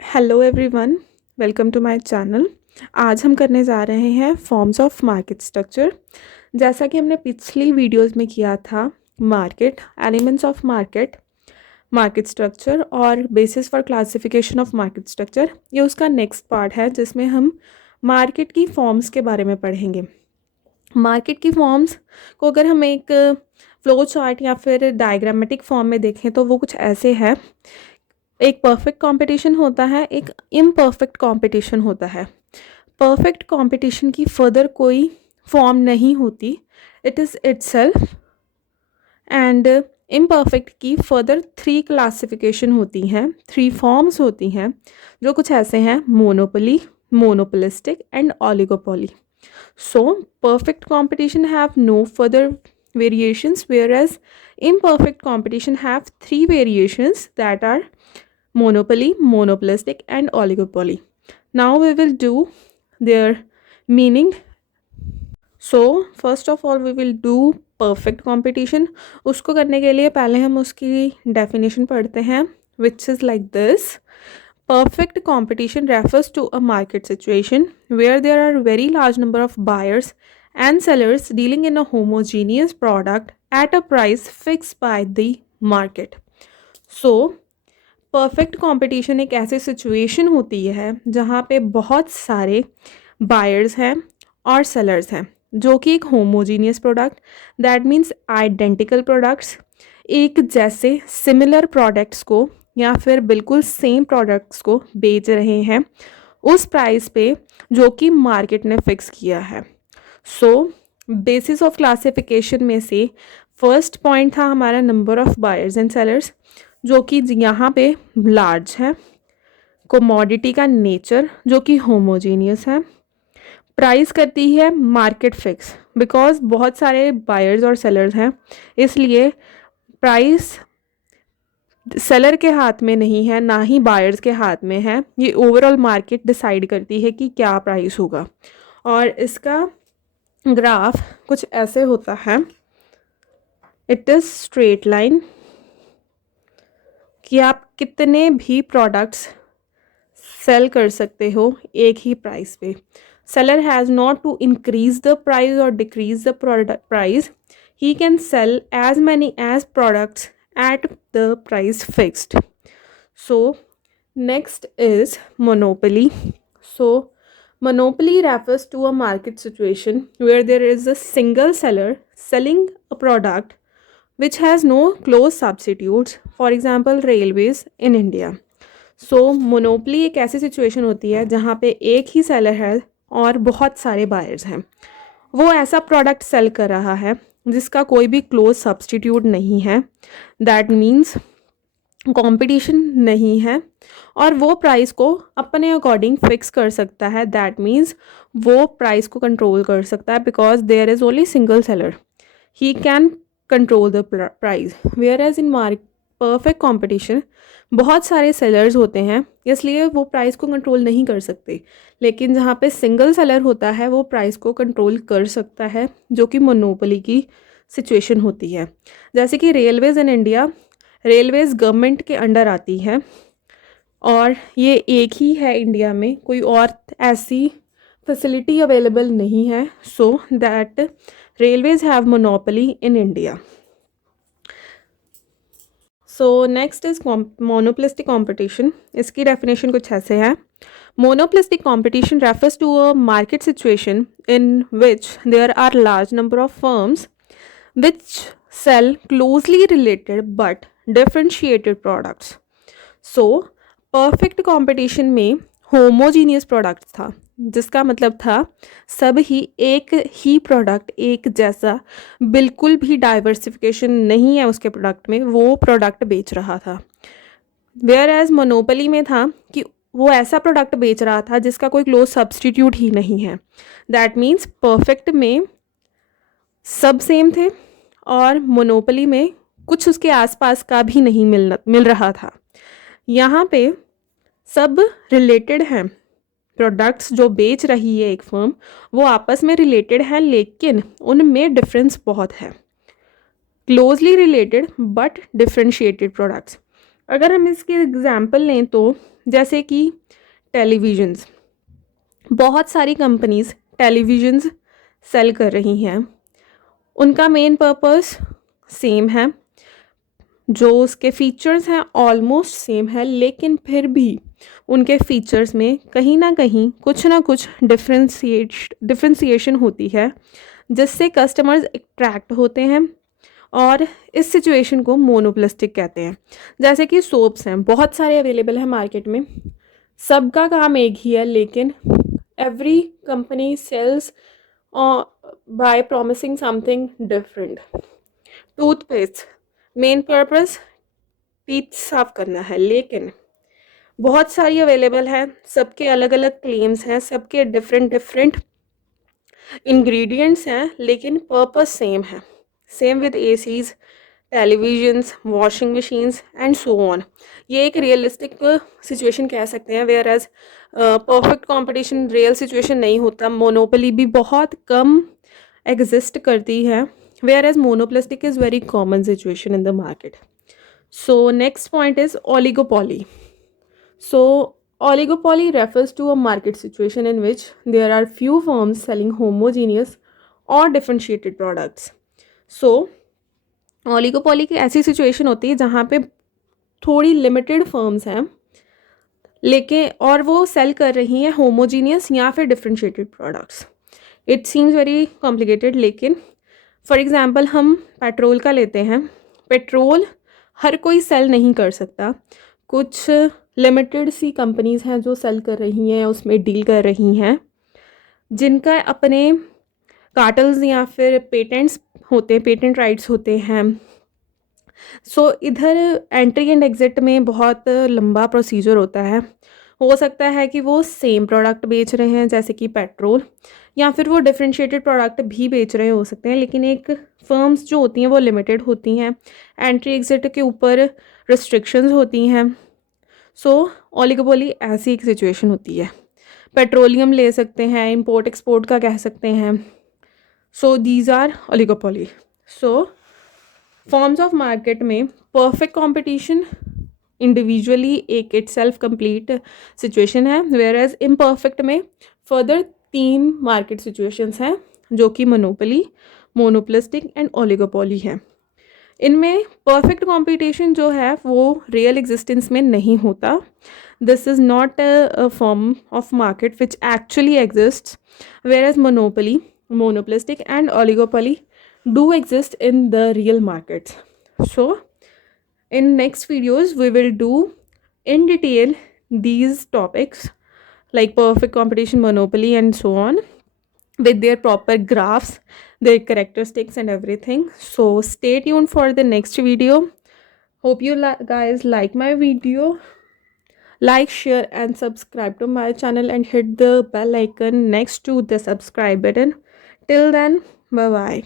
Hello everyone, welcome to my channel. आज हम करने जा रहे हैं फॉर्म्स ऑफ मार्केट स्ट्रक्चर। जैसा कि हमने पिछली वीडियोस में किया था, market, elements of market, market structure और basis for classification of market structure, ये उसका नेक्स्ट पार्ट है जिसमें हम मार्केट की फॉर्म्स के बारे में पढ़ेंगे। मार्केट की फॉर्म्स को अगर हम एक फ्लो चार्ट या फिर डायग्रामेटिक फॉर्म में देखें तो वो कुछ ऐसे है। एक परफेक्ट कंपटीशन होता है, एक इम्परफेक्ट कंपटीशन होता है। परफेक्ट कंपटीशन की फर्दर कोई फॉर्म नहीं होती, it is itself. And imperfect की फर्दर 3 क्लासिफिकेशन होती हैं, 3 फॉर्म्स होती हैं, जो कुछ ऐसे हैं: monopoly, monopolistic and oligopoly. So perfect competition have no further variations, whereas imperfect competition have 3 variations, that are monopoly, monopolistic and oligopoly. Now we will do their meaning. So first of all we will do perfect competition. उसको करने के लिए पहले हम उसकी definition पढ़ते हैं, which is like this. Perfect competition refers to a market situation where there are very large number of buyers and sellers dealing in a homogeneous product at a price fixed by the market. So perfect competition एक ऐसी situation होती है जहाँ पे बहुत सारे buyers हैं और सेलर्स हैं, जो कि एक homogeneous product, that means identical products, एक जैसे सिमिलर प्रोडक्ट्स को या फिर बिल्कुल सेम प्रोडक्ट्स को बेच रहे हैं उस प्राइस पे जो कि मार्केट ने फिक्स किया है. सो बेसिस ऑफ क्लासिफिकेशन में से फर्स्ट पॉइंट था हमारा number of buyers and sellers, जो कि यहाँ पे लार्ज है. कोमोडिटी का नेचर जो कि होमोजीनियस है. प्राइस करती है मार्केट फिक्स, बिकॉज बहुत सारे बायर्स और सेलर्स हैं, इसलिए प्राइस सेलर के हाथ में नहीं है, ना ही बायर्स के हाथ में है. ये ओवरऑल मार्केट डिसाइड करती है कि क्या प्राइस होगा. और इसका ग्राफ कुछ ऐसे होता है, इट इज़ स्ट्रेट लाइन, कि आप कितने भी प्रोडक्ट्स सेल कर सकते हो एक ही प्राइस पे. Seller has not to increase the price और decrease the product price, he can sell as many as products at the price fixed. So next is monopoly. So monopoly refers to a market situation where there is a single seller selling a product which has no close substitutes, for example railways in India. So monopoly एक ऐसी situation होती है जहाँ पे एक ही seller है और बहुत सारे बायर्स हैं. वो ऐसा प्रोडक्ट सेल कर रहा है जिसका कोई भी क्लोज सब्सटीट्यूट नहीं है, दैट मीन्स कंपटीशन नहीं है, और वो प्राइस को अपने अकॉर्डिंग फिक्स कर सकता है, दैट मीन्स वो प्राइस को कंट्रोल कर सकता है, because there is only single seller, he can control the price. Whereas in perfect competition बहुत सारे सेलर्स होते हैं, इसलिए वो प्राइस को कंट्रोल नहीं कर सकते, लेकिन जहाँ पे सिंगल सेलर होता है वो प्राइस को कंट्रोल कर सकता है, जो कि मोनोपोली की सिचुएशन होती है. जैसे कि Railways in India, Railways government के अंडर आती है और ये एक ही है इंडिया में, कोई और ऐसी फैसिलिटी अवेलेबल नहीं है. So that railways have monopoly in India. So next is monopolistic competition. इसकी डेफिनेशन कुछ ऐसे है: monopolistic competition refers to a market situation in which there are large number of firms which sell closely related but differentiated products. So perfect competition में homogeneous products था, जिसका मतलब था सब ही एक ही प्रोडक्ट, एक जैसा, बिल्कुल भी डाइवर्सिफिकेशन नहीं है उसके प्रोडक्ट में, वो प्रोडक्ट बेच रहा था. वेयर एज मोनोपोली में था कि वो ऐसा प्रोडक्ट बेच रहा था जिसका कोई क्लोज सब्सटीट्यूट ही नहीं है, दैट मीन्स परफेक्ट में सब सेम थे और मोनोपोली में कुछ उसके आसपास का भी नहीं मिल रहा था. यहाँ पे सब रिलेटेड हैं, प्रोडक्ट्स जो बेच रही है एक फर्म वो आपस में रिलेटेड हैं, लेकिन उनमें डिफरेंस बहुत है. Closely related but differentiated products. अगर हम इसके एग्जांपल लें तो जैसे कि टेलीविज़न्स, बहुत सारी कंपनीज़ टेलीविज़न्स सेल कर रही हैं। उनका मेन पर्पस सेम है, जो उसके फीचर्स हैं ऑलमोस्ट सेम है, लेकिन फिर भी उनके फीचर्स में कहीं ना कहीं कुछ ना कुछ डिफ्रेंसिएशन होती है, जिससे कस्टमर्स अट्रैक्ट होते हैं, और इस सिचुएशन को मोनोपोलिस्टिक कहते हैं। जैसे कि सोप्स हैं, बहुत सारे अवेलेबल हैं मार्केट में, सबका काम एक ही है, लेकिन every company sells by promising something different. Toothpaste, main purpose teeth साफ करना है, लेकिन बहुत सारी अवेलेबल है, सबके अलग अलग क्लेम्स हैं, सबके डिफरेंट डिफरेंट इंग्रेडिएंट्स हैं, लेकिन पर्पस सेम है। Same with ACs, televisions, washing machines and so on. ये एक रियलिस्टिक सिचुएशन कह सकते हैं, whereas perfect competition real situation नहीं होता। मोनोपोली भी बहुत कम एग्जिस्ट करती है, whereas monopolistic is very common situation in the market. So next point is oligopoly. So oligopoly refers to a market situation in which there are few firms selling homogeneous or differentiated products. So oligopoly की ऐसी situation होती है जहाँ पे थोड़ी limited firms हैं, लेकिन और वो सेल कर रही हैं होमोजीनियस या फिर differentiated products. It seems very complicated, लेकिन फॉर एग्जांपल हम पेट्रोल का लेते हैं. पेट्रोल हर कोई सेल नहीं कर सकता, कुछ लिमिटेड सी कंपनीज़ हैं जो सेल कर रही हैं, उसमें डील कर रही हैं, जिनका अपने कार्टल्स या फिर पेटेंट्स होते हैं, पेटेंट राइट्स होते हैं. सो इधर एंट्री एंड एग्जिट में बहुत लंबा प्रोसीजर होता है. हो सकता है कि वो सेम प्रोडक्ट बेच रहे हैं जैसे कि पेट्रोल, या फिर वो डिफरेंशिएटेड प्रोडक्ट भी बेच रहे हो सकते हैं, लेकिन एक फर्म्स जो होती हैं वो लिमिटेड होती हैं, एंट्री एग्जिट के ऊपर रिस्ट्रिक्शंस होती हैं. सो ओलिगोपोली ऐसी एक सिचुएशन होती है. पेट्रोलियम ले सकते हैं, इंपोर्ट एक्सपोर्ट का कह सकते हैं. So these are oligopoly. So forms of market में परफेक्ट कंपटीशन इंडिविजुअली एक इटसेल्फ कंप्लीट सिचुएशन है, वेयर एज इम्परफेक्ट में फर्दर 3 मार्केट सिचुएशंस हैं जो कि मोनोपोली, मोनोपोलिस्टिक एंड ओलिगोपोली हैं. इनमें परफेक्ट कंपटीशन जो है वो रियल एग्जिस्टेंस में नहीं होता. This is not a form of market which actually exists, whereas monopoly, monopolistic and oligopoly do exist in the real markets. So in next videos we will do in detail these topics like perfect competition, monopoly and so on, with their proper graphs, their characteristics and everything. So stay tuned for the next video. Hope you guys like my video. Like, share and subscribe to my channel and hit the bell icon next to the subscribe button. Till then, bye bye.